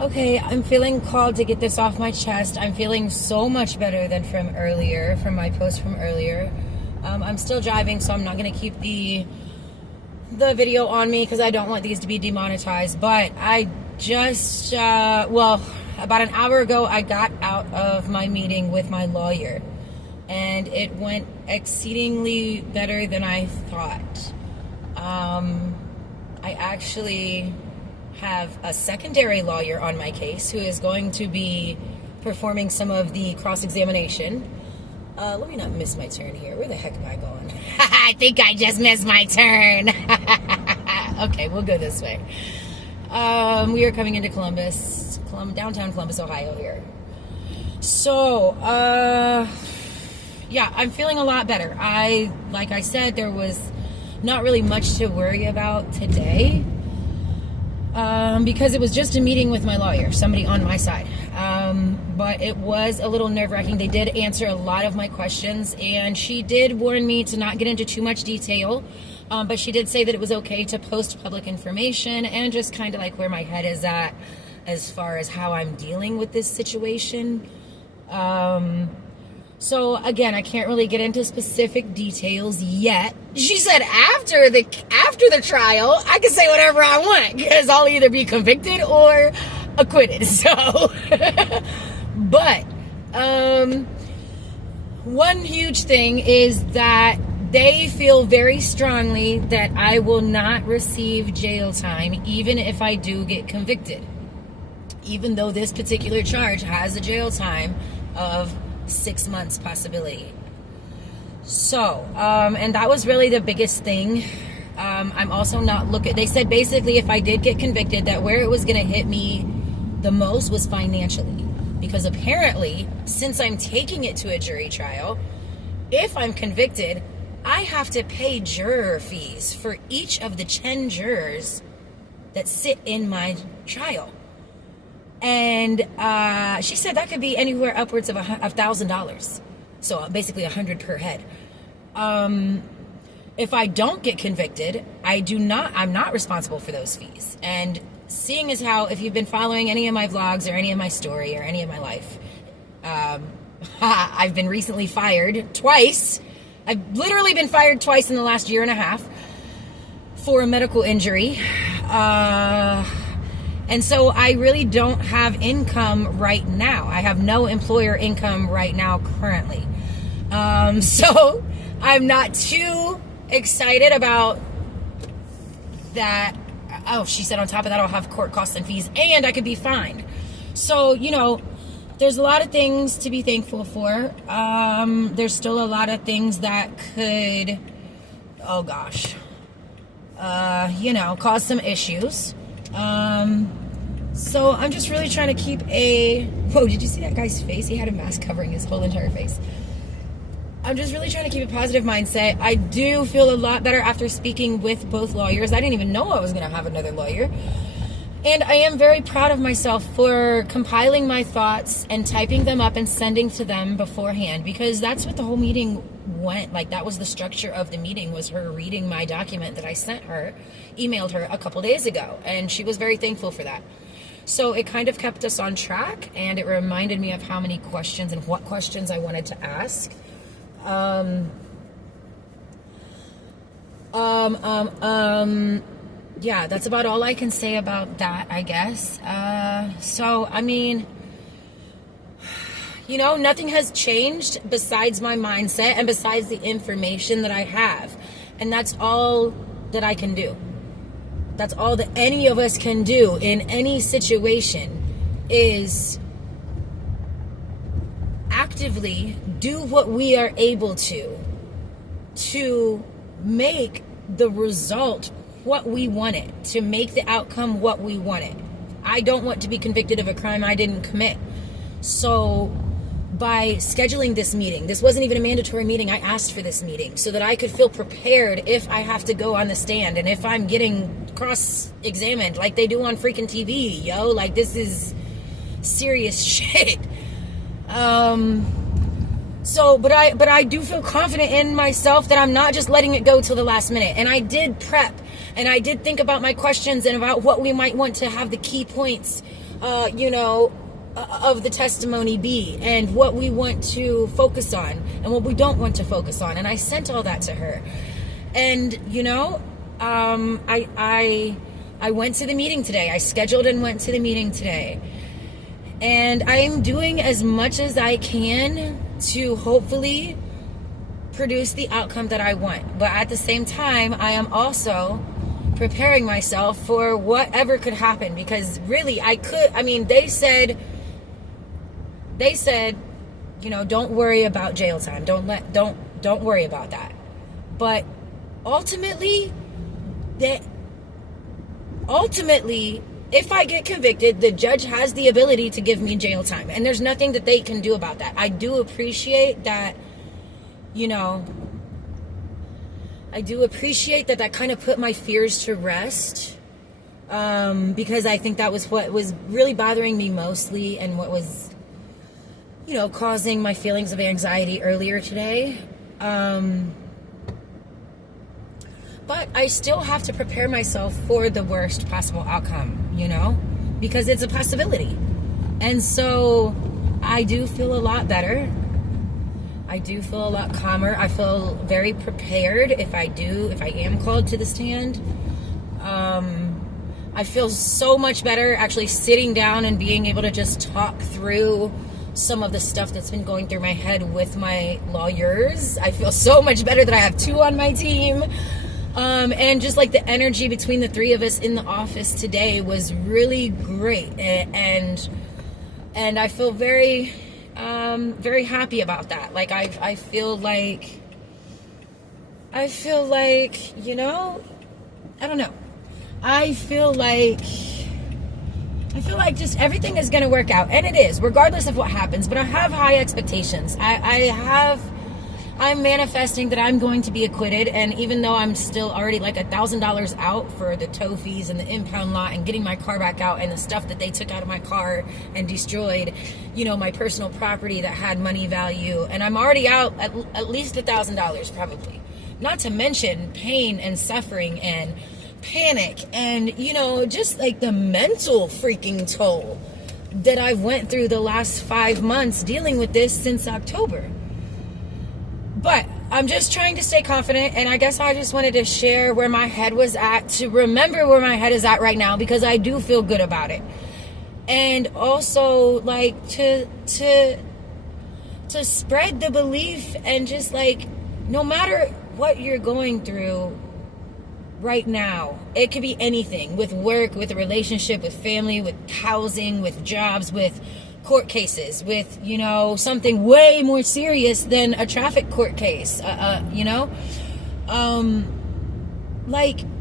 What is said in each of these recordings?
Okay, I'm feeling called to get this off my chest. I'm feeling so much better than from earlier, from my post from earlier. I'm still driving, so I'm not going to keep the video on me because I don't want these to be demonetized. But I just, about an hour ago, I got out of my meeting with my lawyer, and it went exceedingly better than I thought. I actually have a secondary lawyer on my case who is going to be performing some of the cross-examination. Let me not miss my turn here. Where the heck am I going? I think I just missed my turn. Okay, we'll go this way. We are coming into downtown Columbus, Ohio here. So, yeah, I'm feeling a lot better. Like I said, there was not really much to worry about today. Because it was just a meeting with my lawyer, somebody on my side. But it was a little nerve-wracking. They did answer a lot of my questions, and she did warn me to not get into too much detail. But she did say that it was okay to post public information and just kind of like where my head is at as far as how I'm dealing with this situation. So again, I can't really get into specific details yet. She said after the trial, I can say whatever I want because I'll either be convicted or acquitted. So, but one huge thing is that they feel very strongly that I will not receive jail time even if I do get convicted. Even though this particular charge has a jail time of 6 months possibility. So, and that was really the biggest thing. I'm also not looking, they said basically if I did get convicted that where it was going to hit me the most was financially. Because apparently, since I'm taking it to a jury trial, if I'm convicted, I have to pay juror fees for each of the 10 jurors that sit in my trial. And she said that could be anywhere upwards of $1,000. So basically $100 per head. If I don't get convicted, I'm not responsible for those fees. And seeing as how, if you've been following any of my vlogs or any of my story or any of my life, I've been recently fired twice. I've literally been fired twice in the last year and a half for a medical injury. And so I really don't have income right now. I have no employer income right now currently. So I'm not too excited about that. Oh, she said on top of that, I'll have court costs and fees and I could be fined. So, there's a lot of things to be thankful for. There's still a lot of things that could, cause some issues. So I'm just really trying to keep whoa, did you see that guy's face? He had a mask covering his whole entire face. I'm just really trying to keep a positive mindset. I do feel a lot better after speaking with both lawyers. I didn't even know I was going to have another lawyer. And I am very proud of myself for compiling my thoughts and typing them up and sending to them beforehand, because that's what the whole meeting went. Like, that was the structure of the meeting, was her reading my document that I emailed her a couple days ago. And she was very thankful for that. So it kind of kept us on track, and it reminded me of how many questions and what questions I wanted to ask. Yeah, that's about all I can say about that, I guess. So, I mean, nothing has changed besides my mindset and besides the information that I have. And that's all that I can do. That's all that any of us can do in any situation, is actively do what we are able to make the result what we wanted, to make the outcome what we wanted. I don't want to be convicted of a crime I didn't commit. So by scheduling this meeting, this wasn't even a mandatory meeting, I asked for this meeting so that I could feel prepared if I have to go on the stand and if I'm getting cross-examined like they do on freaking TV, like, this is serious shit. But I do feel confident in myself that I'm not just letting it go till the last minute. And I did prep. And I did think about my questions and about what we might want to have the key points, of the testimony be, and what we want to focus on and what we don't want to focus on. And I sent all that to her. And, I went to the meeting today. I scheduled and went to the meeting today. And I am doing as much as I can to hopefully produce the outcome that I want. But at the same time, I am also preparing myself for whatever could happen, because really they said, don't worry about jail time. Don't worry about that. But ultimately, if I get convicted, the judge has the ability to give me jail time, and there's nothing that they can do about that. I do appreciate that, that kind of put my fears to rest, because I think that was what was really bothering me mostly, and what was, causing my feelings of anxiety earlier today. But I still have to prepare myself for the worst possible outcome, because it's a possibility. And so I do feel a lot better. I do feel a lot calmer. I feel very prepared if I am called to the stand. I feel so much better actually sitting down and being able to just talk through some of the stuff that's been going through my head with my lawyers. I feel so much better that I have 2 on my team. And just like the energy between the 3 of us in the office today was really great. And I feel very, very happy about that. Like, I feel like, I don't know. I feel like just everything is going to work out, and it is, regardless of what happens. But I have high expectations. I'm manifesting that I'm going to be acquitted, and even though I'm still already like $1,000 out for the tow fees and the impound lot and getting my car back out and the stuff that they took out of my car and destroyed, my personal property that had money value, and I'm already out at least $1,000 probably. Not to mention pain and suffering and panic and, just like the mental freaking toll that I've went through the last 5 months dealing with this since October. But I'm just trying to stay confident, and I guess I just wanted to share where my head was at, to remember where my head is at right now, because I do feel good about it. And also, like, to spread the belief, and just like, no matter what you're going through right now, it could be anything, with work, with a relationship, with family, with housing, with jobs, with court cases, with, something way more serious than a traffic court case,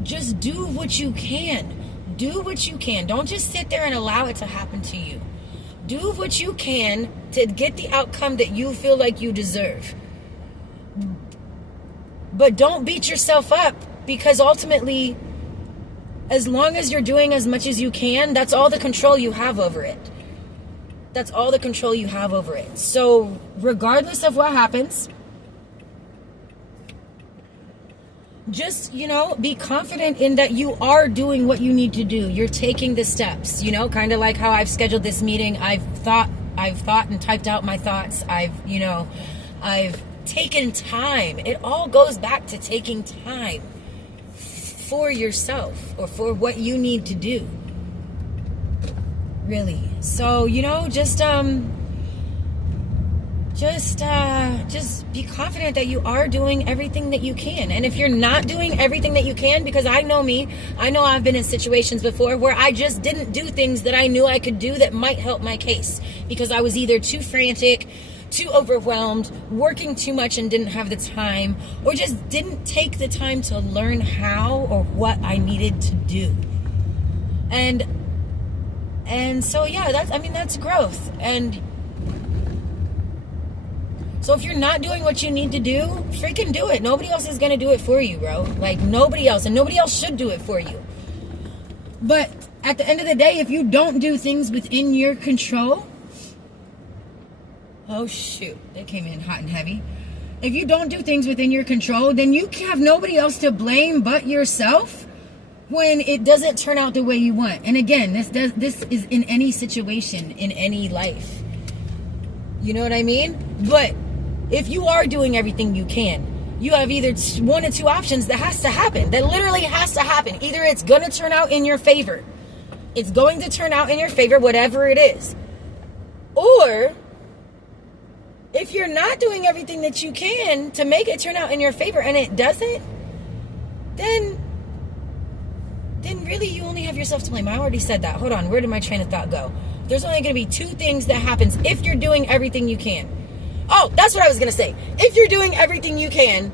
just do what you can. Do what you can. Don't just sit there and allow it to happen to you. Do what you can to get the outcome that you feel like you deserve. But don't beat yourself up, because ultimately, as long as you're doing as much as you can, that's all the control you have over it. That's all the control you have over it. So regardless of what happens, just, be confident in that you are doing what you need to do. You're taking the steps, kind of like how I've scheduled this meeting. I've thought and typed out my thoughts. I've taken time. It all goes back to taking time for yourself, or for what you need to do. Really. So, just be confident that you are doing everything that you can. And if you're not doing everything that you can, because I know me, I know I've been in situations before where I just didn't do things that I knew I could do that might help my case, because I was either too frantic, too overwhelmed, working too much and didn't have the time, or just didn't take the time to learn how or what I needed to do. And so, yeah, that's growth. And so if you're not doing what you need to do, freaking do it. Nobody else is going to do it for you, bro. Like, nobody else. And nobody else should do it for you. But at the end of the day, if you don't do things within your control... Oh, shoot. That came in hot and heavy. If you don't do things within your control, then you have nobody else to blame but yourself when it doesn't turn out the way you want. And again, this is in any situation, in any life. You know what I mean? But if you are doing everything you can, you have either one or two options that has to happen. That literally has to happen. Either it's going to turn out in your favor. It's going to turn out in your favor, whatever it is. Or if you're not doing everything that you can to make it turn out in your favor and it doesn't, then really you only have yourself to blame. I already said that. Hold on. Where did my train of thought go? There's only going to be two things that happens if you're doing everything you can. Oh, that's what I was going to say. If you're doing everything you can,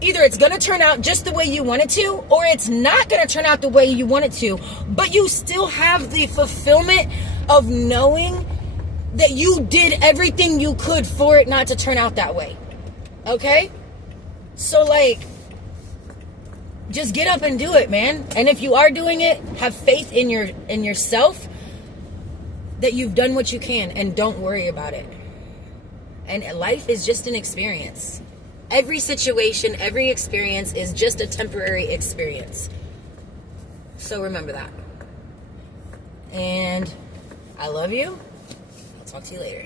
either it's going to turn out just the way you want it to, or it's not going to turn out the way you want it to, but you still have the fulfillment of knowing that you did everything you could for it not to turn out that way. Okay? So, like, just get up and do it, man. And if you are doing it, have faith in yourself that you've done what you can, and don't worry about it. And life is just an experience. Every situation, every experience is just a temporary experience. So remember that. And I love you. I'll talk to you later.